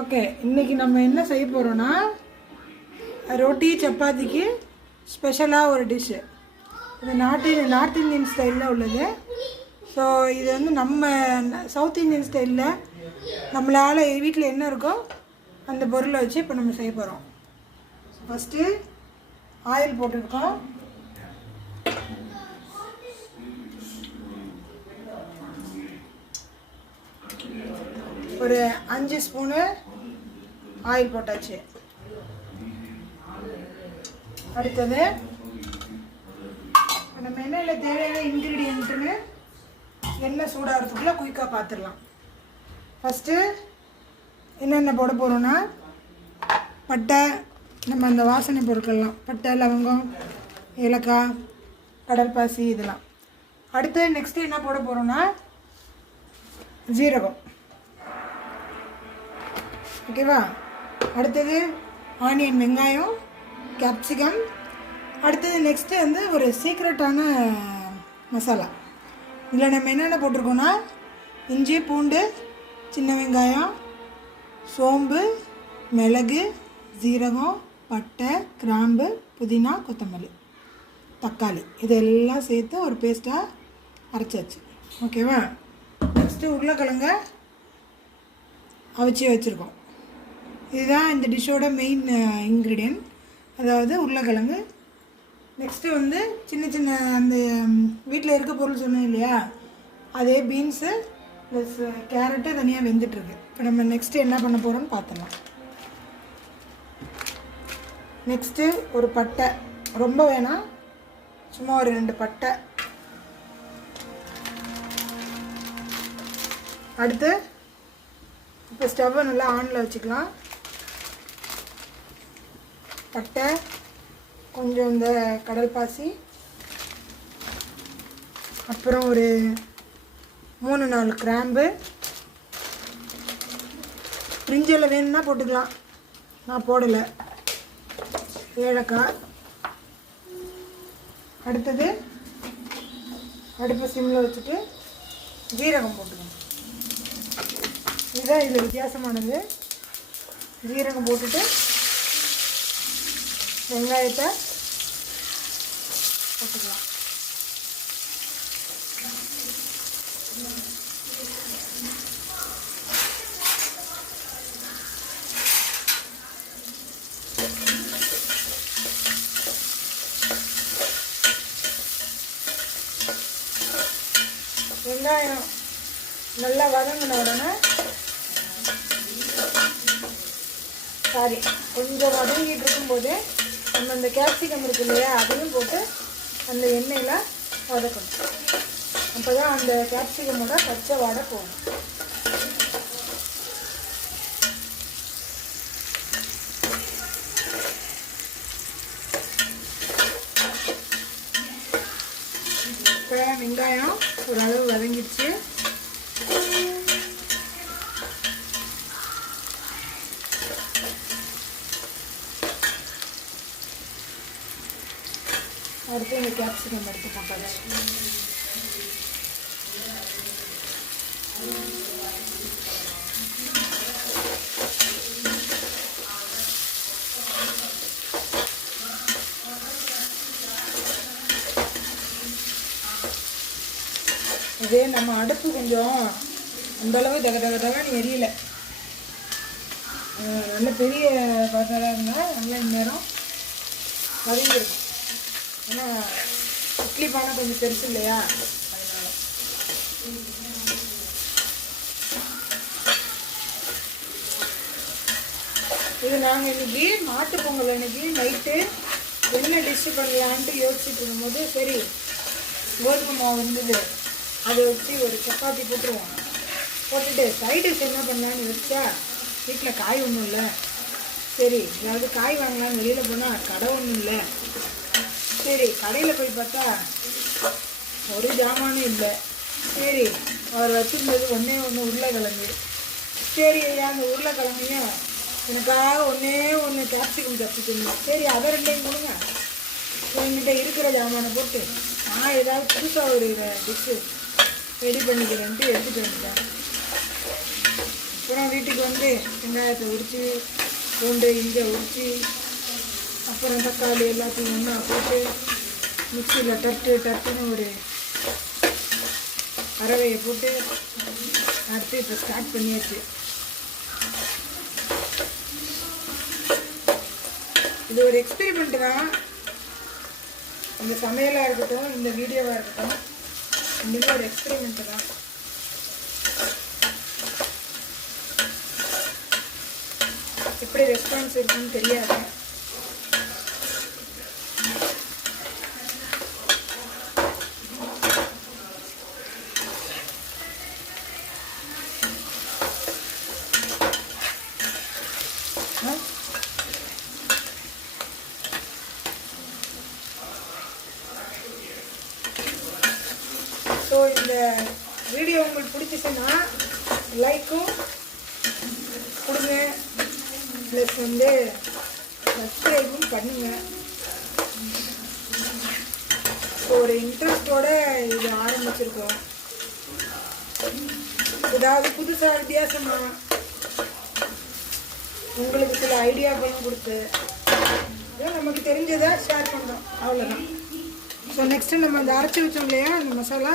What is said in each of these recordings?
Okay, இன்றைக்கி நம்ம என்ன செய்ய போகிறோன்னா ரொட்டி சப்பாத்திக்கு ஸ்பெஷலாக ஒரு டிஷ்ஷு. இது நார்த் இந்தியன் ஸ்டைலில் உள்ளது. ஸோ இது வந்து நம்ம சவுத் இந்தியன் ஸ்டைலில் நம்மளால் வீட்டில் என்ன இருக்கோ அந்த பொருளை வச்சு இப்போ நம்ம செய்ய போகிறோம். ஃபஸ்ட்டு ஆயில் போட்டிருக்கோம். ஒரு 5 ஸ்பூனு ஆயில் போட்டாச்சு. அடுத்தது நம்ம எண்ணெயில் தேவையான இன்க்ரீடியன்ட்டுன்னு எண்ணெய் சூடாகிறதுக்குள்ளே குயிக்காக பார்த்துடலாம். ஃபஸ்ட்டு என்னென்ன போட போகிறோன்னா பட்டை, நம்ம அந்த வாசனை பொருட்கள்லாம் பட்டை, லவங்கம், ஏலக்காய், கடல்பாசி இதெல்லாம். அடுத்து நெக்ஸ்ட்டு என்ன போட போகிறோன்னா ஜீரகம். ஓகேவா? அடுத்தது ஆனியன், வெங்காயம், கேப்சிகம். அடுத்தது நெக்ஸ்ட்டு வந்து ஒரு சீக்ரெட்டான மசாலா. இதில் நம்ம என்னென்ன போட்டிருக்கோன்னா இஞ்சி, பூண்டு, சின்ன வெங்காயம், சோம்பு, மிளகு, ஜீரகம், பட்டை, கிராம்பு, புதினா, கொத்தமல்லி, தக்காளி இதெல்லாம் சேர்த்து ஒரு பேஸ்ட்டாக அரைச்சாச்சு. ஓகேவா? நெக்ஸ்ட்டு உருளைக்கிழங்க அவிச்சு வச்சுருக்கோம். இதுதான் இந்த டிஷ்ஷோட மெயின் இன்க்ரீடியன்ட், அதாவது உருளைக்கிழங்கு. நெக்ஸ்ட்டு வந்து சின்ன சின்ன அந்த வீட்டில் இருக்க பொருள் சொன்னேன் இல்லையா, அதே பீன்ஸு ப்ளஸ் கேரட்டு தனியாக வெந்துட்டுருக்கு. இப்போ நம்ம நெக்ஸ்ட்டு என்ன பண்ண போகிறோம்னு பார்த்துடலாம். நெக்ஸ்ட்டு ஒரு பட்டை, ரொம்ப வேணாம், சும்மா ஒரு 2 பட்டை. அடுத்து இப்போ ஸ்டவ்வை நல்லா ஆனில் வச்சுக்கலாம். பட்டை, கொஞ்சம் இந்த கடல்பாசி, அப்புறம் ஒரு 3-4 கிராம்பு. பிரிஞ்சில் வேணும்னா போட்டுக்கலாம், நான் போடலை. ஏலக்காய். அடுத்தது அடுப்பை சிம்மில் வச்சுட்டு ஜீரகம் போட்டுக்கணும். இதுதான் இதில் வித்தியாசமானது. ஜீரகம் போட்டுட்டு வெங்காயத்தை போட்டுக்கலாம். வெங்காயம் நல்லா வதங்கின உடனே கொஞ்சம் வதங்கிட்டு இருக்கும்போது நம்ம இந்த கேப்சிகம் இருக்கு இல்லையா, அதையும் போட்டு அந்த எண்ணெயில் வதக்கணும். அப்போ தான் அந்த கேப்சிகமோட பச்சை வாடை போகும். இப்போ வெங்காயம் ஓரளவு வதங்கிடுச்சு. அடுத்து இந்த கேப்சிகம் எடுத்து போட்டாச்சு. இதே நம்ம அடுப்பு கொஞ்சம் அந்தளவு தகதகன்னு எரியல, நல்ல பெரிய பாத்திரம் இருந்தால் நல்லா இந்நேரம் வதங்கியிருக்கும். ஏன்னா இட்லி பானை கொஞ்சம் பெருசு இல்லையா, அதனால். இது நாங்கள் இன்றைக்கி மாட்டு பொங்கல் அன்றைக்கி நைட்டு என்ன டிஷ்ஷு பண்ணலான்ட்டு யோசிச்சுட்டு இருக்கும்போது, சரி கோதுமை மாவு இருந்தது, அதை வச்சு ஒரு சப்பாத்தி போட்டுருவோம். போட்டுட்டு சைடிஷ் என்ன பண்ணலான்னு யோசிச்சா, வீட்டில் காய் ஒன்றும் இல்லை. சரி ஏதாவது காய் வாங்கலான்னு வெளியில் போனால் கடை ஒன்றும் இல்லை. சரி கடையில் போய் பார்த்தா ஒரு ஜாமானும் இல்லை. சரி அவர் வச்சுருந்தது ஒன்றே உருளைக்கிழங்கு. சரி அந்த உருளைக்கிழங்கையும் எனக்காக ஒன்று கேப்சிகம் தப்பிச்சிருந்தேன். சரி அதை 2 கொடுங்க, என்கிட்ட இருக்கிற ஜாமானை போட்டு நான் ஏதாவது புதுசாக ஒரு டிஷ்ஷு ரெடி பண்ணிக்கிறேன்ட்டு எடுத்துகிட்டு வந்துட்டேன். அப்புறம் வீட்டுக்கு வந்து வெங்காயத்தை உரித்து பூண்டு இஞ்சி உரித்து அப்புறம் தக்காளி எல்லாத்தையும் ஒன்றா போட்டு மிக்சியில் டட்டுன்னு ஒரு அரவையை போட்டு அடுத்து இப்போ ஸ்டார்ட் பண்ணியாச்சு. இது ஒரு எக்ஸ்பெரிமெண்ட் தான். இந்த சமையலாக இருக்கட்டும், இந்த வீடியோவாக இருக்கட்டும், கண்டிப்பாக ஒரு எக்ஸ்பெரிமெண்ட் தான். எப்படி ரெஸ்பான்ஸ் இருக்குன்னு தெரியாது. ஸோ இந்த வீடியோ உங்களுக்கு பிடிச்சிச்சுன்னா லைக்கும் கொடுங்க, ப்ளஸ் வந்து சப்ஸ்கிரைபும் பண்ணுங்கள். ஸோ ஒரு இன்ட்ரெஸ்டோடு இது ஆரம்பிச்சிருக்கோம். ஏதாவது புதுசாக வித்தியாசமாக உங்களுக்கு சில ஐடியாக்களும் கொடுத்து நமக்கு தெரிஞ்சதை ஷேர் பண்ணுறோம், அவ்வளோதான். ஸோ நெக்ஸ்ட்டு நம்ம இந்த அரைச்சி வச்சோம் இல்லையா அந்த மசாலா,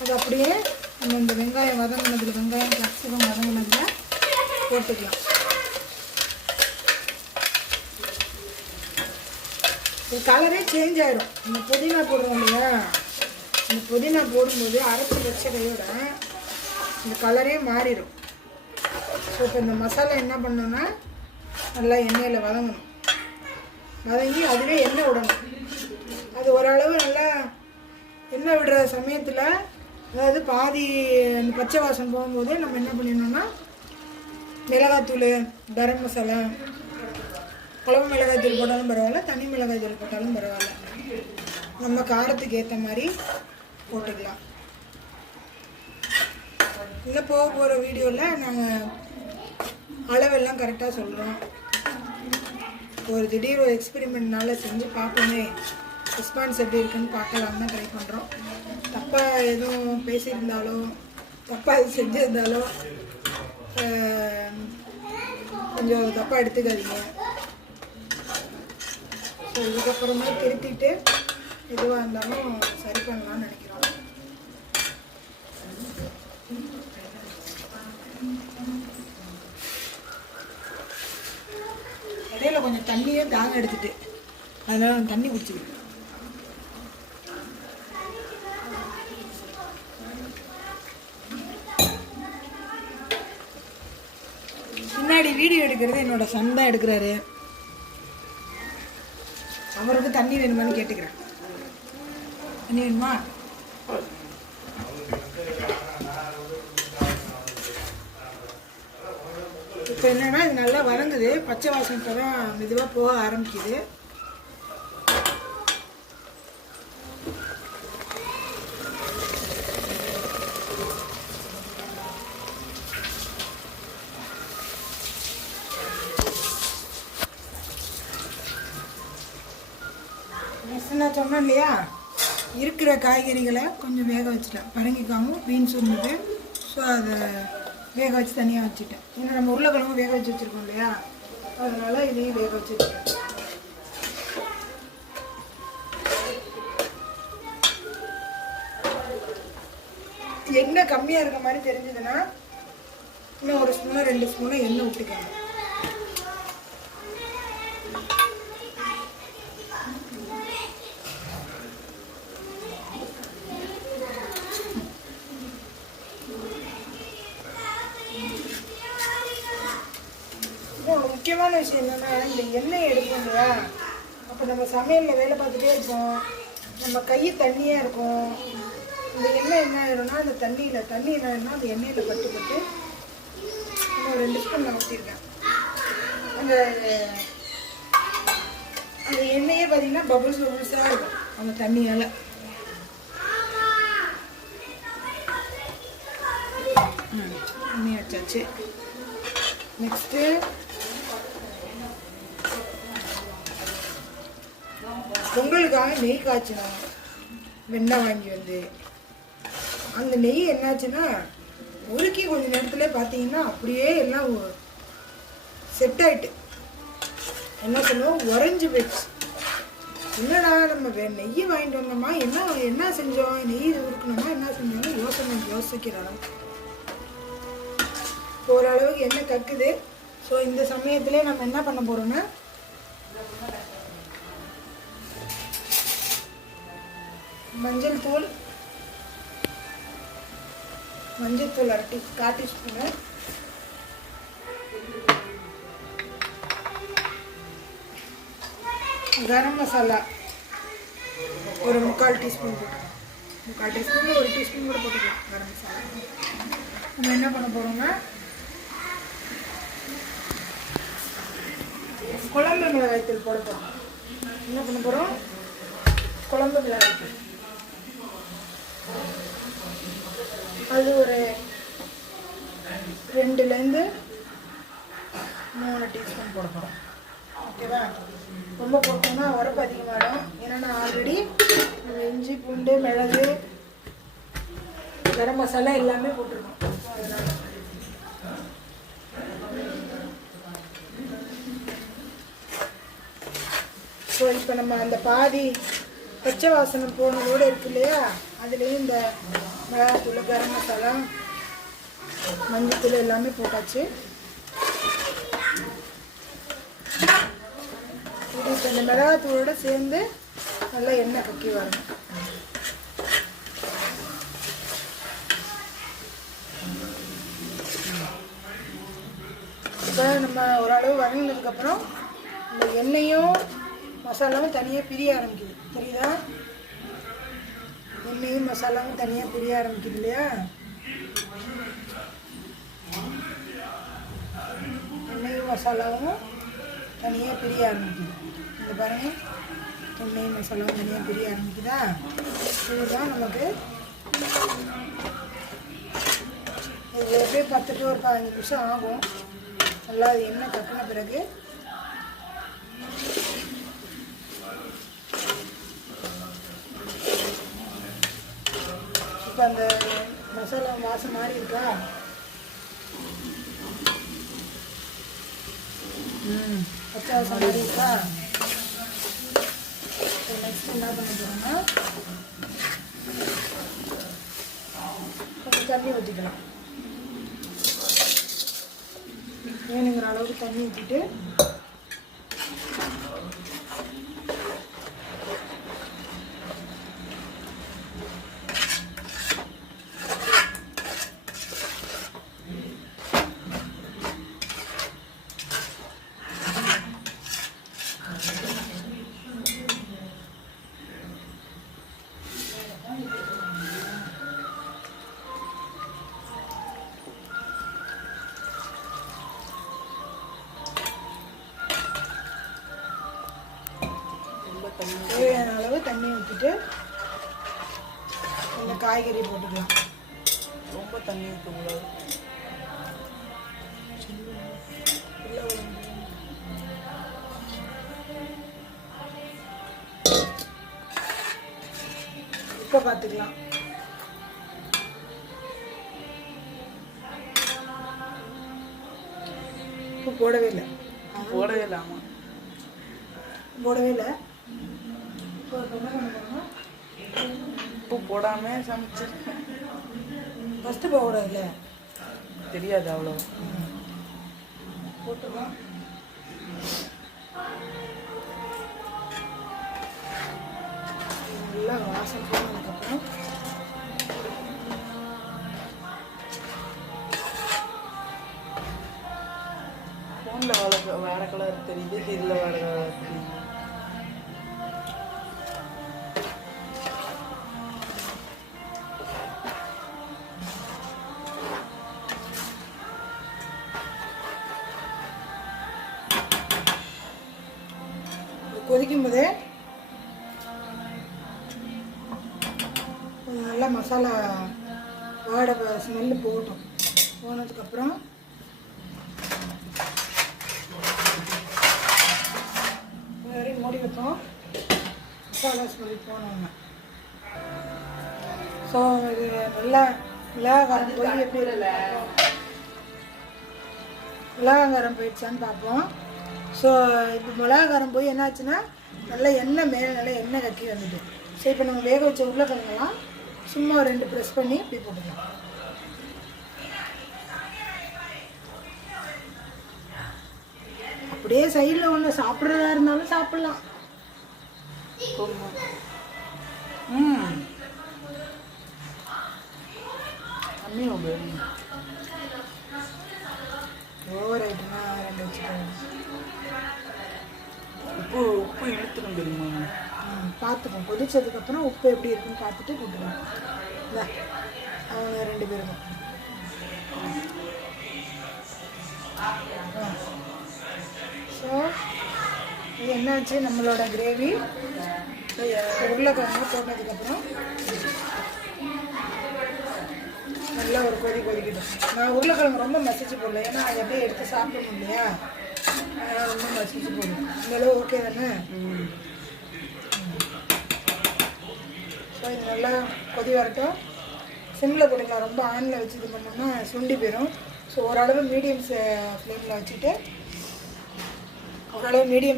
அது அப்படியே நம்ம இந்த வெங்காயம் வதங்கினதில், வெங்காயம் கேப்சிகம் வதங்கினதில் போட்டுக்கலாம். கலரே சேஞ்ச் ஆகிடும். இந்த புதினா போடுறோம் இல்லையா, இந்த புதினா போடும்போது அரைச்சி வச்சதையோட இந்த கலரே மாறிடும். ஸோ இப்போ இந்த மசாலா என்ன பண்ணோன்னா நல்லா எண்ணெயில் வதங்கணும். வதங்கி அதுவே எண்ணெய் விடணும். அது ஓரளவு நல்லா எண்ணெய் விடுற சமயத்தில், அதாவது பாதி அந்த பச்சை வாசம் போகும்போது நம்ம என்ன பண்ணிடணும்னா மிளகாத்தூள், கரம் மசாலா, குழம்பு மிளகாய்த்தூள் போட்டாலும் பரவாயில்ல, தனி மிளகாய்த்தூள் போட்டாலும் பரவாயில்ல, நம்ம காரத்துக்கு ஏற்ற மாதிரி போட்டுக்கலாம். இன்னும் போக போகிற வீடியோவில் நாங்கள் அளவெல்லாம் கரெக்டாக சொல்கிறோம். ஒரு திடீர் ஒரு எக்ஸ்பெரிமெண்ட்னால செஞ்சு பார்ப்போமே, ரெஸ்பான்ஸ் எப்படி இருக்குன்னு பார்க்கலான்னு தான் ட்ரை பண்ணுறோம். தப்பாக எதுவும் பேசியிருந்தாலோ, தப்பாக எதுவும் செஞ்சுருந்தாலோ கொஞ்சம் தப்பாக எடுத்துக்காதீங்க. ஸோ இதுக்கப்புறமே திருத்திட்டு எதுவாக இருந்தாலும் சரி பண்ணலான்னு நினைக்கிறோம். இடையில கொஞ்சம் தண்ணியே தாங்க எடுத்துட்டு அதனால தண்ணி குடிச்சுக்கிட்டு முன்னாடி வீடியோ எடுக்கிறது என்னோட சன் தான் எடுக்கிறாரு. அவருக்கு தண்ணி வேணுமான்னு கேட்டுக்கிறேன். தண்ணி வேணுமா? இப்போ என்னன்னா இது நல்லா வதங்குது, பச்சை வாசனை இப்போ தான் மெதுவாக போக ஆரம்பிக்குது. நான் சொன்னேன் இல்லையா, இருக்கிற காய்கறிகளை கொஞ்சம் வேக வச்சுட்டேன். பரங்கிக்காவும் பீன்ஸ் இருந்தது, ஸோ அதை வேக வச்சு தனியாக வச்சுட்டேன். ஏன்னா நம்ம உருளைக்கிழங்கும் வேக வச்சு வச்சுருக்கோம் இல்லையா, அதனால் இதையும் வேக வச்சு வச்சுட்டேன். எண்ணெய் கம்மியாக இருக்க மாதிரி தெரிஞ்சதுன்னா இன்னும் ஒரு ஸ்பூனோ 2 ஸ்பூனோ எண்ணெய் விட்டுக்கோங்க. முக்கியமான விஷயம் என்னென்னா, இந்த எண்ணெய் எடுப்போம் இல்லையா, அப்போ நம்ம சமையலில் வேலை பார்த்துட்டே இருப்போம், நம்ம கை தண்ணியாக இருக்கும். இந்த எண்ணெய் என்ன ஆயிடும்னா அந்த தண்ணி என்ன ஆயிடும்னா அந்த எண்ணெயில் பட்டு இன்னும் 2 ஸ்பூன் நான் ஊற்றிருக்கேன். அந்த எண்ணெயே பார்த்தீங்கன்னா பபுள்ஸாக இருக்கும் அந்த தண்ணியால். எண்ணெய் வச்சாச்சு. நெக்ஸ்ட்டு பொங்கலுக்காக நெய் காய்ச்சினோம். வெண்ணெய் வாங்கி வந்து அந்த நெய் என்னாச்சுன்னா உருக்கி கொஞ்ச நேரத்தில் பார்த்தீங்கன்னா அப்படியே எல்லாம் செட் ஆயிட்டு என்ன சொல்லுவோம், உறைஞ்சி போயிடுச்சு. என்னடா நம்ம நெய் வாங்கிட்டு வந்தோமா, என்ன செஞ்சோம், நெய் உருக்கணுமா, என்ன செஞ்சோம்னு யோசிக்கிறாங்க. ஓரளவுக்கு எண்ணெய் கக்குது. ஸோ இந்த சமயத்திலே நம்ம என்ன பண்ண போகிறோம்னா மஞ்சள் தூள் அரை 1/4 டீஸ்பூனு, கரம் மசாலா ஒரு 3/4 டீஸ்பூன் போட்டுக்கலாம். 3/4 டீஸ்பூன் 1 டீஸ்பூன் கூட போட்டுக்கலாம் கரம் மசாலா. நம்ம என்ன பண்ண போகிறோம்னா குழம்பு மிளகாய்த்தூள் போட போகிறோம். என்ன பண்ண போகிறோம், குழம்பு மிளகாய்த்தூள் அது ஒரு 2லேருந்து 3 டீஸ்பூன் போட போகிறோம். ஓகேவா? ரொம்ப போட்டோம்னா உரப்பு அதிகமாகிடும். ஏன்னா நான் ஆல்ரெடி இஞ்சி பூண்டு மிளகு கரம் மசாலா எல்லாமே போட்டிருக்கோம். அதனால் ஸோ இப்போ நம்ம அந்த பாதி பச்சை வாசனை போனதோடு இருக்கு இல்லையா, அதுலேயும் இந்த மிளகாத்தூள் கரம் மசாலா மஞ்சத்தூள் எல்லாமே போட்டாச்சு. இப்போ இந்த மிளகாத்தூளோட சேர்ந்து நல்லா எண்ணெய் கக்கி வரணும். இப்போ நம்ம ஓரளவு வதங்கினதுக்கப்புறம் இந்த எண்ணெயும் மசாலாவும் தனியாக பிரிய ஆரம்பிக்குது. தெரியுதா? எண்ணெயும் மசாலாவும் தனியாக பிரிய ஆரம்பிக்குது இல்லையா? எண்ணெயும் மசாலாவும் தனியாக பிரிய ஆரம்பிக்குது. இந்த பாருங்க, எண்ணெயும் மசாலாவும் தனியாக பிரிய ஆரம்பிக்குதா? இதுதான் நமக்கு இது எப்படியே 10 to 15 நிமிஷம் ஆகும். நல்லா அது எண்ணெய் கட்டின பிறகு இப்போ அந்த மசாலா வாசம் மாறி இருக்கா? பச்சை வாசம் மாறி இருக்கா? நெக்ஸ்ட் என்ன பண்ண போகிறோம்னா கொஞ்சம் தண்ணி ஊற்றிக்கலாம். வேணுங்கிற அளவுக்கு தண்ணி ஊற்றிட்டு தேவையான அளவு தண்ணி ஊற்றிட்டு இந்த காய்கறி போட்டுக்கலாம். ரொம்ப தண்ணி ஊற்றக்கூடாது. இப்போ பார்த்துக்கலாம். உப்பு போடவே இல்லை. ஆமாம், போடவே இல்லை. உப்பு போடாமல் சமைச்சிருக்கேன். ஃபஸ்ட்டு போடல தெரியாது அவ்வளோ. போட்டுக்கலாம். நல்லா வாசம் போனதுக்கப்புறம் ஃபோனில் வேறு கலர் தெரியுது, இதில் வேறு கலர் தெரியுது. கொதிக்கும் போதே நல்லா மசாலா வாடை ஸ்மெல்லு போகட்டும். போனதுக்கப்புறம் வரையும் மூடி வைப்போம். மசாலா ஸ்மெல் போனோங்க. ஸோ இது நல்லா மிளகாரம் போய் எப்படி மிளகாரம் போயிடுச்சான்னு பார்ப்போம். ஸோ இப்போ மிளகாரம் போய் என்னாச்சுன்னா நல்லா எண்ணெய் மேலே நல்லா எண்ணெய் கக்கி வந்துட்டு. ஸோ இப்போ நம்ம வேக வச்ச உருளைக்கிழங்கெல்லாம் சும்மா 2 ப்ரெஸ் பண்ணி இப்படி போட்டுக்கலாம். அப்படியே சைடில் ஒன்று சாப்பிட்றதா இருந்தாலும் சாப்பிட்லாம். ஓவர் ஆயிட்டுனா 2 வச்சுக்கோங்க. உப்பு இழுத்துடும் தெரியுமா? பார்த்துப்போம். கொதிச்சதுக்கப்புறம் உப்பு எப்படி இருக்குன்னு பார்த்துட்டு கூட்டுருவோம். இல்லை அவங்க 2 பேருக்கும். ஸோ இது என்னாச்சு, நம்மளோட கிரேவி உருளைக்கிழங்கு போட்டதுக்கப்புறம் நல்லா ஒரு கொதிக்கட்டும். நான் உருளைக்கிழங்கு ரொம்ப மசிச்சு போடல, ஏன்னா அதை அப்படியே எடுத்து சாப்பிடணும் இல்லையா, அதனால் ரொம்ப மசிச்சு போடணும். இந்த அளவு ஓகே தானே? ஸோ இது நல்லா கொதி வரட்டும். சிம்மில் போட்டுக்கலாம். ரொம்ப ஆனில் வச்சு இது பண்ணோம்னா சுண்டி போயிடும். ஸோ ஓரளவு மீடியம்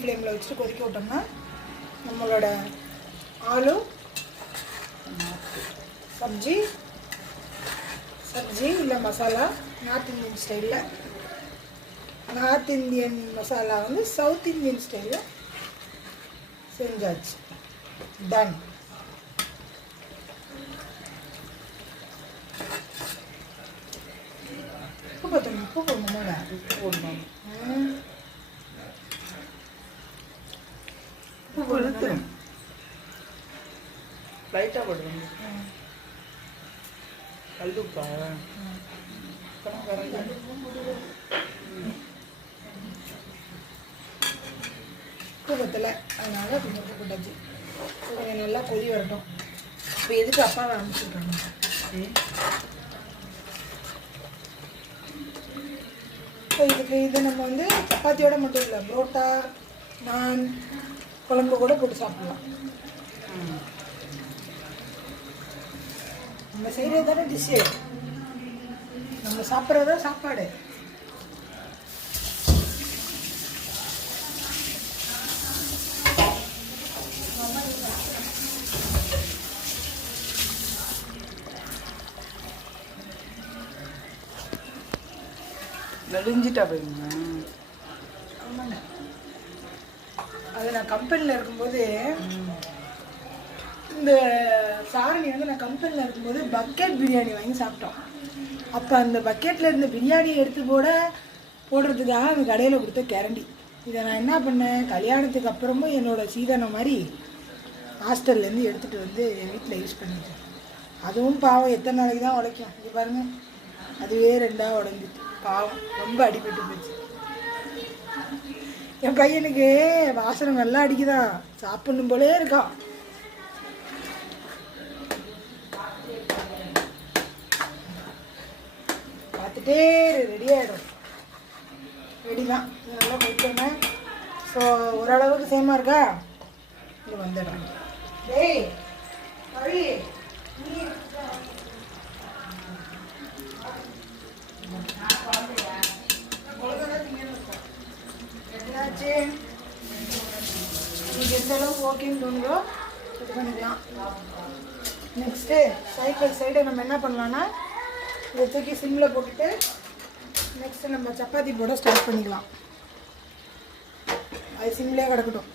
ஃப்ளேமில் வச்சுட்டு கொதிக்க விட்டோம்னா நம்மளோட ஆலு சப்ஜி இல்லை மசாலா நார்த் இந்தியன் ஸ்டைலில், நார்த் இந்தியன் மசாலா வந்து சவுத் இந்தியன் ஸ்டைலில் செஞ்சாச்சு. டன். உப்பு போடணும். லைட்டாக போடுறேன். கல்லுப்பா உப்பு பத்தலை, அதனால கொஞ்சம் உப்பு போட்டாச்சு. கொஞ்சம் நல்லா கொதி வரட்டும். இப்போ எதுக்கு அப்பாவை அனுப்பிச்சுட்றாங்க? ஸோ இது நம்ம வந்து சப்பாத்தியோட மட்டும் இல்லை, புரோட்டா, நான், குழம்பு கூட போட்டு சாப்பிடலாம். நம்ம செய்கிறது தானே டிஷ்ஷு, நம்ம சாப்பிட்றது தான் சாப்பாடு. நெளிஞ்சிட்டா போயிருங்க. ஆமாண்ணே, அது நான் கம்பெனியில் இருக்கும்போது இந்த சாரணி வந்து நான் கம்பெனியில் இருக்கும்போது பக்கெட் பிரியாணி வாங்கி சாப்பிட்டோம். அப்போ அந்த பக்கெட்டில் இருந்த பிரியாணியை எடுத்து போடுறதுக்காக அந்த கடையில் கொடுத்த கேரண்டி. இதை நான் என்ன பண்ணேன், கல்யாணத்துக்கு அப்புறமும் என்னோடய சீதனம் மாதிரி ஹாஸ்டல்லேருந்து எடுத்துகிட்டு வந்து என் வீட்டில் யூஸ் பண்ணிட்டேன். அதுவும் பாவம் எத்தனை நாளைக்கு தான் உடைக்கும். இது பாருங்கள், அதுவே 2ஆக உடஞ்சிட்டு பாவம் ரொம்ப அடிபட்டு போச்சு. என் பையனுக்கு வாசனை நல்லா அடிக்குதான், சாப்பிடணும் போலே இருக்கான். பார்த்துட்டே ரெடி ஆகிடும். ரெடி தான், இது நல்லா போயிட்டோன்னே. ஸோ ஓரளவுக்கு சேமாக இருக்கா, இது வந்துடும். டேய் கவி, என்னாச்சு, உங்களுக்கு எந்த அளவுக்கு ஓகேன்னு தோணுதோ இது பண்ணிக்கலாம். நெக்ஸ்ட்டு சைட் பை சைடு நம்ம என்ன பண்ணலான்னா இதை தூக்கி சிம்மில் போட்டுட்டு நெக்ஸ்ட்டு நம்ம சப்பாத்தி போட ஸ்டார்ட் பண்ணிக்கலாம். அது சிம்லேயே கிடக்கட்டும்.